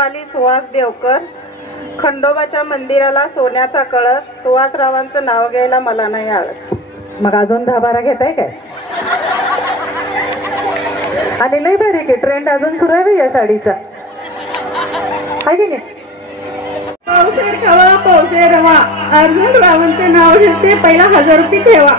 रुपाली सुहास देवकर. खंडोबाच्या मंदिराला सोन्याचा कळस. सुहासरावांचं नाव घ्यायला मला नाही आलं. मग अजून 10-12 घेताय काय? आणि लय भारी की ट्रेंड अजून सुरू आहे या साडीचा, आहे की नाही? पावसे खवा पावसे रवा. अर्जुन रावांचं नाव घेते, पहिला 1000 रुपये ठेवा.